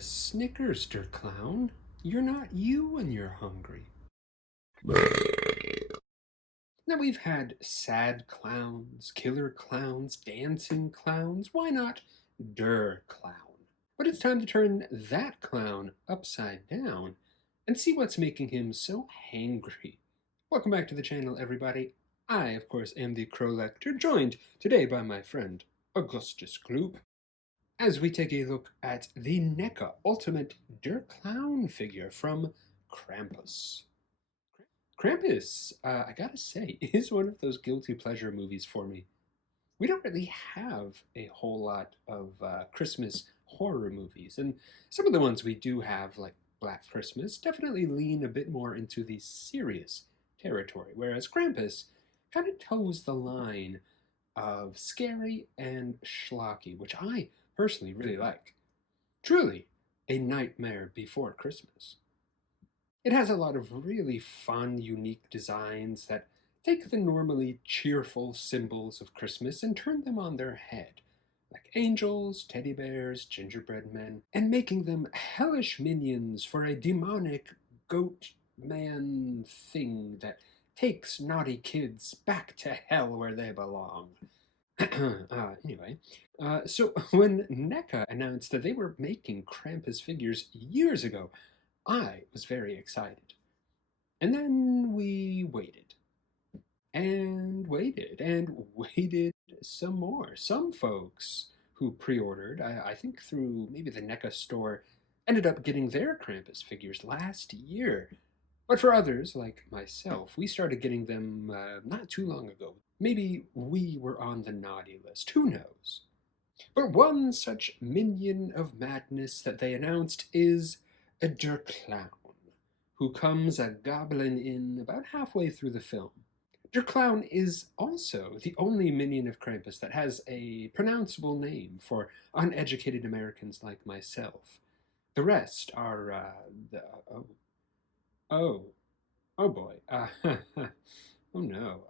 Snickers, Der Clown. You're not you when you're hungry. Now we've had sad clowns, killer clowns, dancing clowns. Why not Der Clown? But it's time to turn that clown upside down and see what's making him so hangry. Welcome back to the channel, everybody. I, of course, am the Crow Lector, joined today by my friend Augustus Gloop, as we take a look at the NECA Ultimate Der Clown figure from Krampus. Krampus, I gotta say, is one of those guilty pleasure movies for me. We don't really have a whole lot of Christmas horror movies, and some of the ones we do have, like Black Christmas, definitely lean a bit more into the serious territory, whereas Krampus kind of toes the line of scary and schlocky, which I personally really like. Truly, a nightmare before Christmas. It has a lot of really fun, unique designs that take the normally cheerful symbols of Christmas and turn them on their head, like angels, teddy bears, gingerbread men, and making them hellish minions for a demonic goat man thing that takes naughty kids back to hell where they belong. Anyway, so when NECA announced that they were making Krampus figures years ago, I was very excited. And then we waited. And waited. And waited some more. Some folks who pre-ordered, I think through maybe the NECA store, ended up getting their Krampus figures last year. But for others, like myself, we started getting them not too long ago. Maybe we were on the naughty list, who knows? But one such minion of madness that they announced is a Der Clown, who comes a gobbling in about halfway through the film. Der Clown is also the only minion of Krampus that has a pronounceable name for uneducated Americans like myself. The rest are, oh boy. Oh no.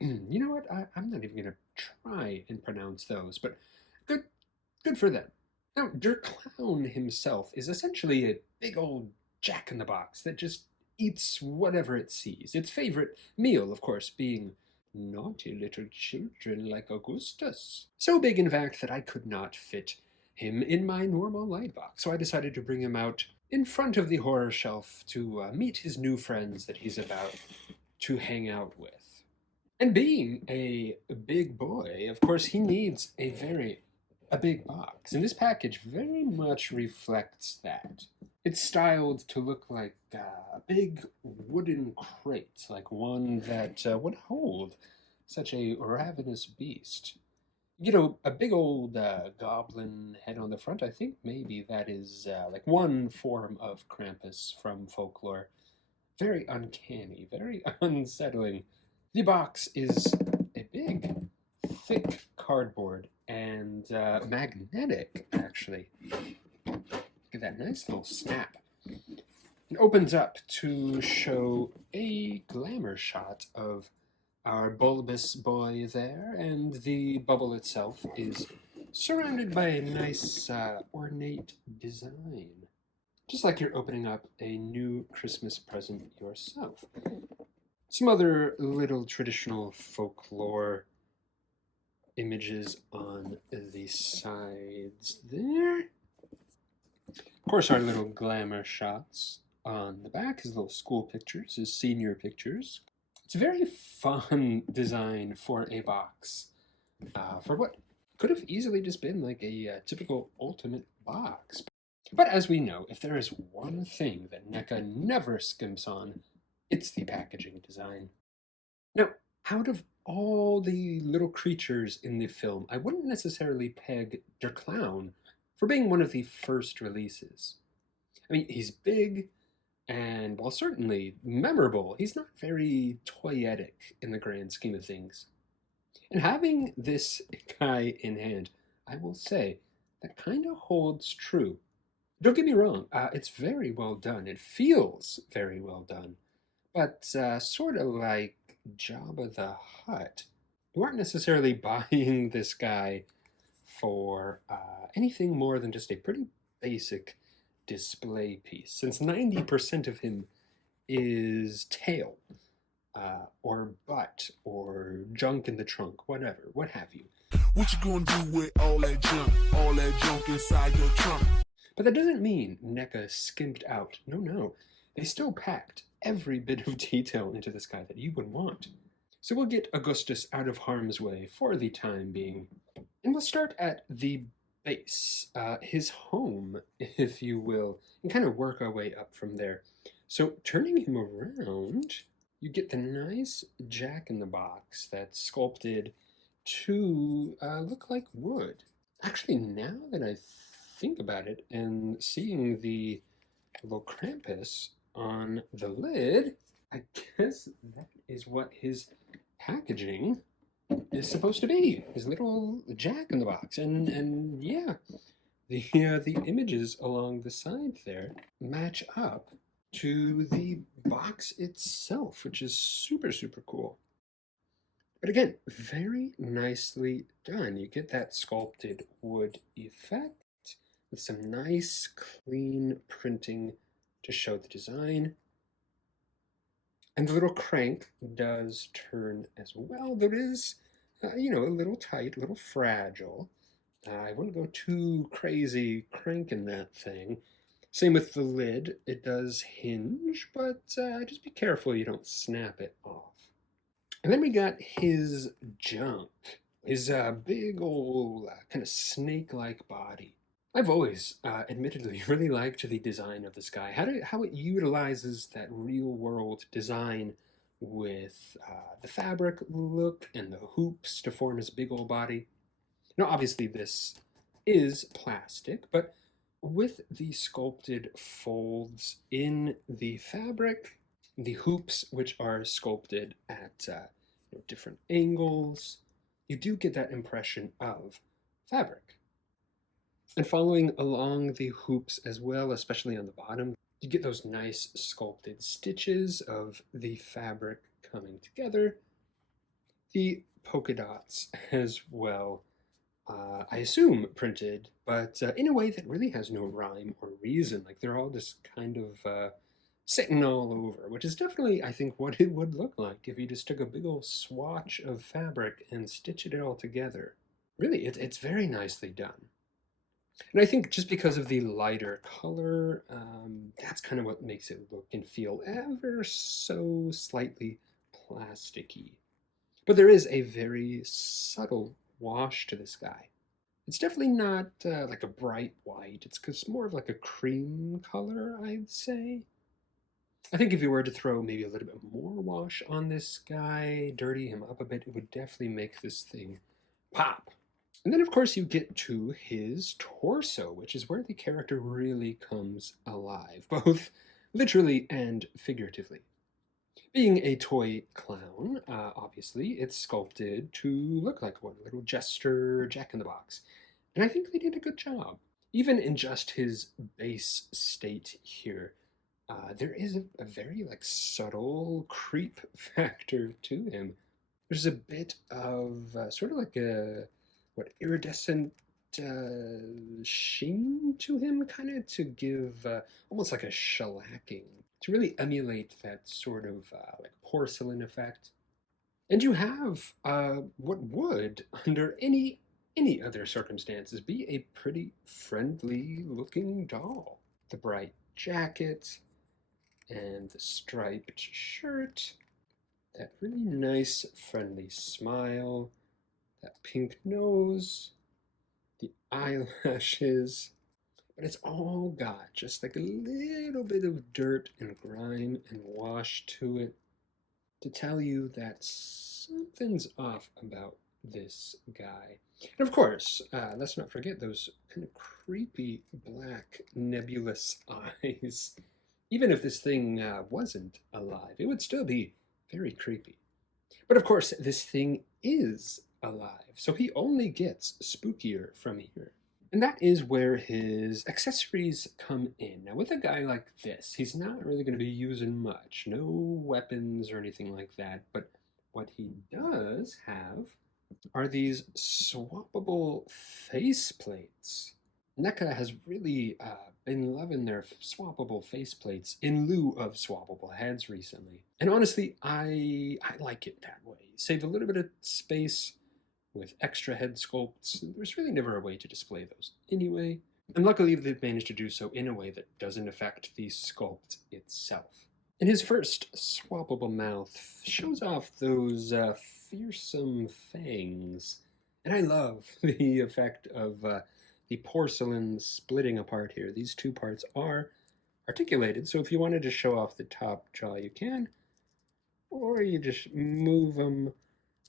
You know what? I'm not even going to try and pronounce those, but good for them. Now, Der Clown himself is essentially a big old jack-in-the-box that just eats whatever it sees. Its favorite meal, of course, being naughty little children like Augustus. So big, in fact, that I could not fit him in my normal light box, so I decided to bring him out in front of the horror shelf to meet his new friends that he's about to hang out with. And being a big boy, of course, he needs a big box, and this package very much reflects that. It's styled to look like a big wooden crate, like one that would hold such a ravenous beast. You know, a big old goblin head on the front. I think maybe that is like one form of Krampus from folklore. Very uncanny, very unsettling. The box is a big, thick cardboard and magnetic, actually. Look at that nice little snap. It opens up to show a glamour shot of our bulbous boy there, and the bubble itself is surrounded by a nice ornate design. Just like you're opening up a new Christmas present yourself. Some other little traditional folklore images on the sides there. Of course, our little glamour shots on the back, his little school pictures, his senior pictures. It's a very fun design for a box, for what could have easily just been like a typical Ultimate box. But as we know, if there is one thing that NECA never skimps on, it's the packaging design. Now, out of all the little creatures in the film, I wouldn't necessarily peg Der Clown for being one of the first releases. I mean, he's big, and while certainly memorable, he's not very toyetic in the grand scheme of things. And having this guy in hand, I will say, that kind of holds true. Don't get me wrong, it's very well done. It feels very well done. But sort of like Jabba the Hutt, you aren't necessarily buying this guy for anything more than just a pretty basic display piece, since 90% of him is tail, or butt, or junk in the trunk, whatever, what have you. What you gonna do with all that junk inside your trunk? But that doesn't mean NECA skimped out. No, no. They still packed every bit of detail into this guy that you would want. So we'll get Augustus out of harm's way for the time being. And we'll start at the base, his home, if you will, and kind of work our way up from there. So turning him around, you get the nice jack-in-the-box that's sculpted to look like wood. Actually, now that I think about it and seeing the little Krampus on the lid, I guess that is what his packaging is supposed to be. His little jack-in-the-box. And yeah, the images along the side there match up to the box itself, which is super, super cool. But again, very nicely done. You get that sculpted wood effect with some nice, clean printing to show the design. And the little crank does turn as well. There is, a little tight, a little fragile. I wouldn't go too crazy cranking that thing. Same with the lid. It does hinge, but just be careful you don't snap it off. And then we got his junk, his big old kind of snake-like body. I've always, admittedly, really liked the design of this guy, how it utilizes that real-world design with the fabric look and the hoops to form his big old body. Now, obviously, this is plastic, but with the sculpted folds in the fabric, the hoops, which are sculpted at different angles, you do get that impression of fabric. And following along the hoops as well, especially on the bottom, you get those nice sculpted stitches of the fabric coming together. The polka dots as well, I assume printed, but in a way that really has no rhyme or reason. Like they're all just kind of sitting all over, which is definitely, I think, what it would look like if you just took a big old swatch of fabric and stitched it all together. Really, it's very nicely done. And I think just because of the lighter color, that's kind of what makes it look and feel ever so slightly plasticky. But there is a very subtle wash to this guy. It's definitely not like a bright white. It's more of like a cream color, I'd say. I think if you were to throw maybe a little bit more wash on this guy, dirty him up a bit, it would definitely make this thing pop. And then, of course, you get to his torso, which is where the character really comes alive, both literally and figuratively. Being a toy clown, obviously, it's sculpted to look like one, a little jester jack-in-the-box. And I think they did a good job. Even in just his base state here, there is a very subtle creep factor to him. There's a bit of sort of like a iridescent sheen to him, kind of to give almost like a shellacking, to really emulate that sort of like porcelain effect. And you have what would, under any other circumstances, be a pretty friendly looking doll. The bright jacket and the striped shirt, that really nice friendly smile, that pink nose, the eyelashes, but it's all got just like a little bit of dirt and grime and wash to it to tell you that something's off about this guy. And of course, let's not forget those kind of creepy black nebulous eyes. Even if this thing wasn't alive, it would still be very creepy. But of course, this thing is alive, so he only gets spookier from here. And that is where his accessories come in. Now, with a guy like this, he's not really going to be using much. No weapons or anything like that. But what he does have are these swappable face plates. NECA has really been loving their swappable faceplates in lieu of swappable heads recently. And honestly, I like it that way. Save a little bit of space with extra head sculpts. There's really never a way to display those anyway. And luckily, they've managed to do so in a way that doesn't affect the sculpt itself. And his first swappable mouth shows off those fearsome fangs. And I love the effect of the porcelain splitting apart here. These two parts are articulated, so if you wanted to show off the top jaw, you can. Or you just move them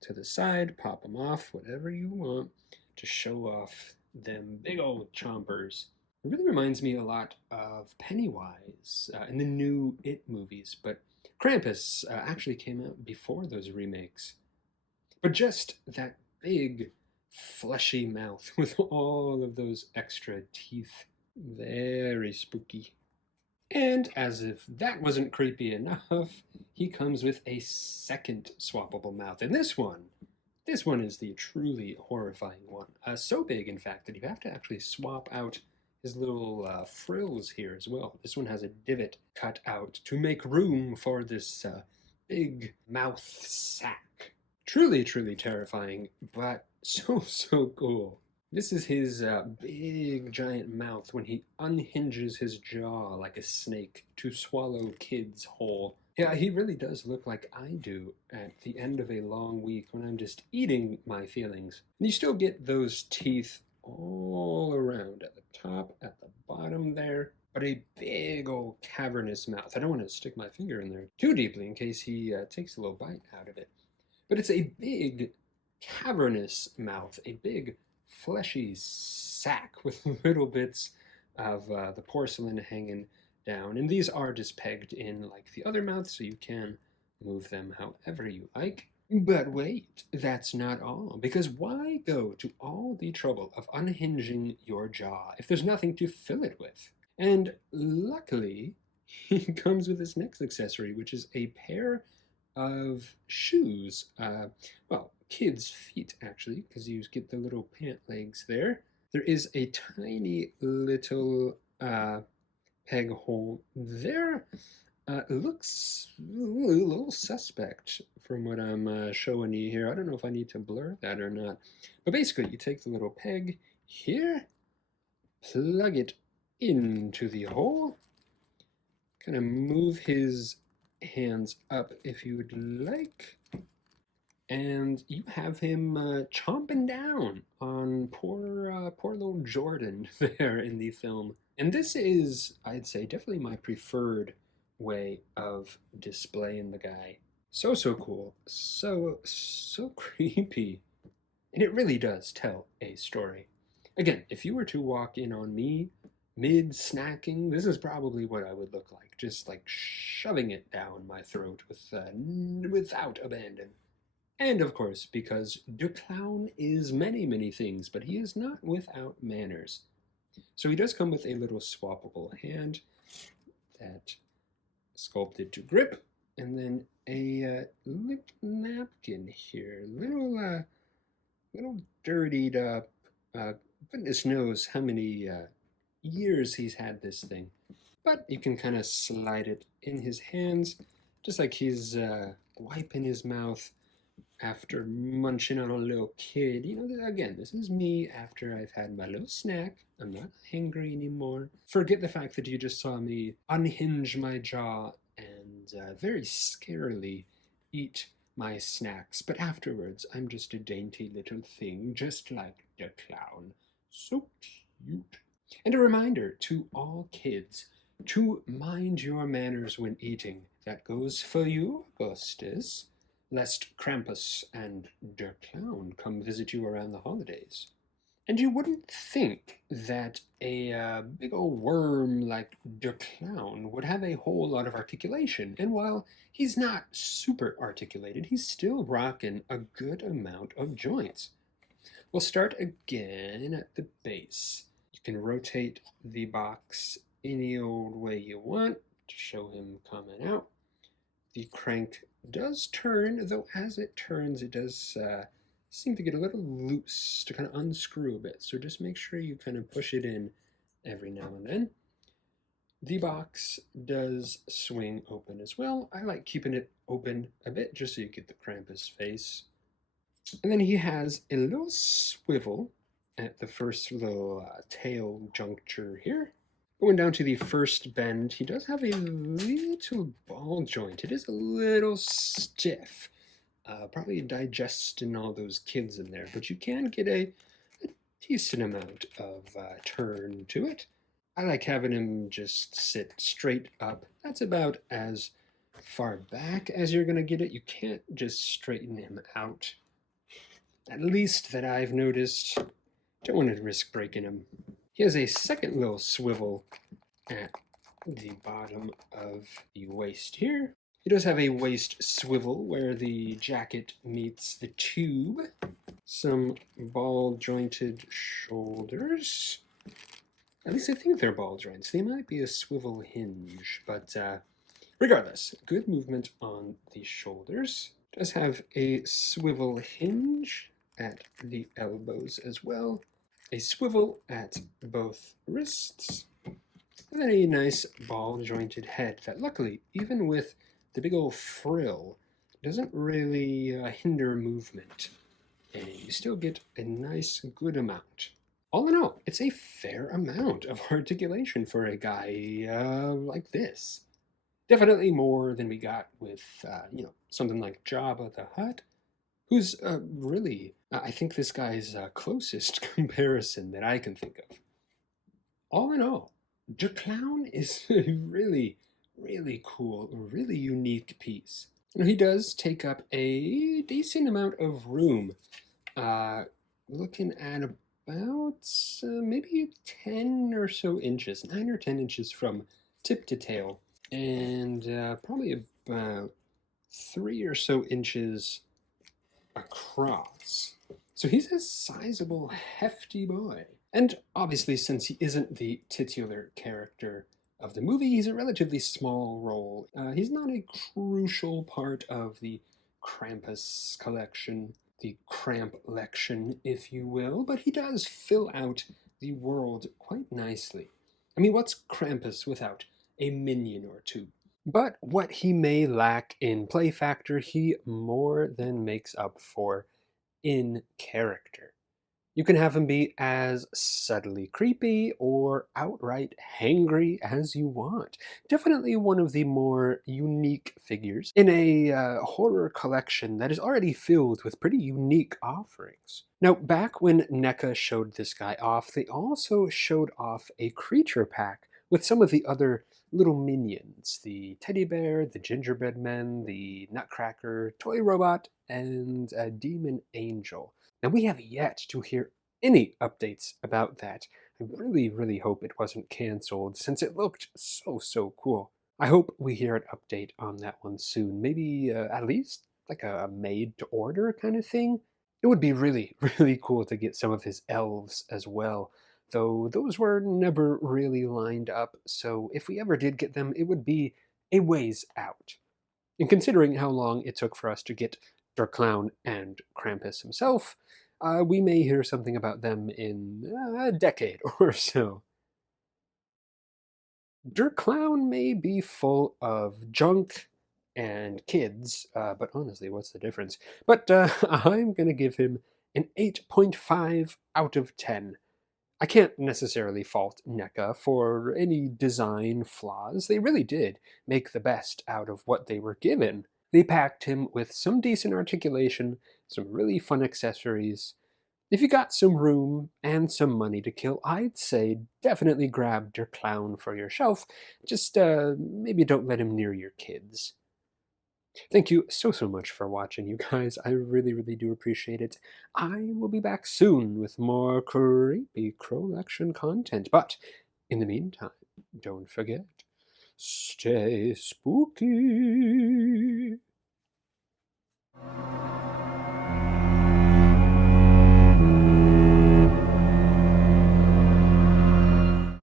to the side, pop them off, whatever you want, to show off them big old chompers. It really reminds me a lot of Pennywise in the new It movies, but Krampus actually came out before those remakes. But just that big, fleshy mouth with all of those extra teeth. Very spooky. And as if that wasn't creepy enough, he comes with a second swappable mouth. And this one is the truly horrifying one. So big, in fact, that you have to actually swap out his little frills here as well. This one has a divot cut out to make room for this big mouth sack. Truly, truly terrifying, but so cool. This is his big giant mouth when he unhinges his jaw like a snake to swallow kids whole. Yeah, he really does look like I do at the end of a long week when I'm just eating my feelings. And you still get those teeth all around, at the top, at the bottom there, but a big old cavernous mouth. I don't want to stick my finger in there too deeply in case he takes a little bite out of it. But it's a big cavernous mouth, a big fleshy sack with little bits of the porcelain hanging down. And these are just pegged in like the other mouths, so you can move them however you like. But wait, that's not all, because why go to all the trouble of unhinging your jaw if there's nothing to fill it with? And luckily, he comes with his next accessory, which is a pair of shoes. Well, kids' feet, actually, because you get the little pant legs there. There is a tiny little peg hole there. Looks a little suspect from what I'm showing you here. I don't know if I need to blur that or not. But basically, you take the little peg here, plug it into the hole, kind of move his hands up if you would like, and you have him chomping down on poor little Jordan there in the film. And this is, I'd say, definitely my preferred way of displaying the guy. So cool, so creepy, and it really does tell a story. Again, if you were to walk in on me mid-snacking, this is probably what I would look like, just like shoving it down my throat without abandon. And of course, because Der Klown is many things, but he is not without manners. So he does come with a little swappable hand that sculpted to grip, and then a lip napkin here, little dirtied up. Goodness knows how many years he's had this thing, but you can kind of slide it in his hands, just like he's wiping his mouth after munching on a little kid. You know, again, this is me after I've had my little snack. I'm not hangry anymore. Forget the fact that you just saw me unhinge my jaw and very scarily eat my snacks, but afterwards I'm just a dainty little thing, just like the clown. So cute. And a reminder to all kids to mind your manners when eating. That goes for you, Augustus, lest Krampus and Der Klown come visit you around the holidays. And you wouldn't think that a big old worm like Der Klown would have a whole lot of articulation. And while he's not super articulated, he's still rocking a good amount of joints. We'll start again at the base. You can rotate the box any old way you want to show him coming out. The crank does turn, though as it turns, it does seem to get a little loose to kind of unscrew a bit. So just make sure you kind of push it in every now and then. The box does swing open as well. I like keeping it open a bit just so you get the Krampus face. And then he has a little swivel at the first little tail juncture here. Going down to the first bend, he does have a little ball joint. It is a little stiff. Probably digesting all those kids in there, but you can get a decent amount of turn to it. I like having him just sit straight up. That's about as far back as you're going to get it. You can't just straighten him out. At least that I've noticed. Don't want to risk breaking him. He has a second little swivel at the bottom of the waist here. He does have a waist swivel where the jacket meets the tube. Some ball jointed shoulders. At least I think they're ball joints. They might be a swivel hinge, but regardless, good movement on the shoulders. Does have a swivel hinge at the elbows as well. A swivel at both wrists. And then a nice ball jointed head that luckily, even with the big old frill, doesn't really hinder movement. And you still get a nice good amount. All in all, it's a fair amount of articulation for a guy like this. Definitely more than we got with, something like Jabba the Hutt, who's really, I think this guy's closest comparison that I can think of. All in all, Der Klown is a really, really cool, really unique piece. He does take up a decent amount of room, looking at about maybe 10 or so inches, 9 or 10 inches from tip to tail, and probably about 3 or so inches across. So he's a sizable, hefty boy. And obviously, since he isn't the titular character of the movie, he's a relatively small role. He's not a crucial part of the Krampus collection, the Kramplection, if you will, but he does fill out the world quite nicely. I mean, what's Krampus without a minion or two? But what he may lack in play factor, he more than makes up for in character. You can have him be as subtly creepy or outright hangry as you want. Definitely one of the more unique figures in a horror collection that is already filled with pretty unique offerings. Now, back when NECA showed this guy off, they also showed off a creature pack with some of the other little minions. The teddy bear, the gingerbread men, the nutcracker, toy robot, and a demon angel. And we have yet to hear any updates about that. I really, really hope it wasn't cancelled since it looked so cool. I hope we hear an update on that one soon. Maybe at least like a made to order kind of thing. It would be really, really cool to get some of his elves as well, though those were never really lined up, so if we ever did get them, it would be a ways out. And considering how long it took for us to get Der Klown and Krampus himself, we may hear something about them in a decade or so. Der Klown may be full of junk and kids, but honestly, what's the difference? But I'm going to give him an 8.5 out of 10. I can't necessarily fault NECA for any design flaws. They really did make the best out of what they were given. They packed him with some decent articulation, some really fun accessories. If you got some room and some money to kill, I'd say definitely grab Der Klown for your shelf. Just maybe don't let him near your kids. Thank you so much for watching, you guys. I really do appreciate it. I will be back soon with more creepy collection content. But in the meantime, don't forget, stay spooky.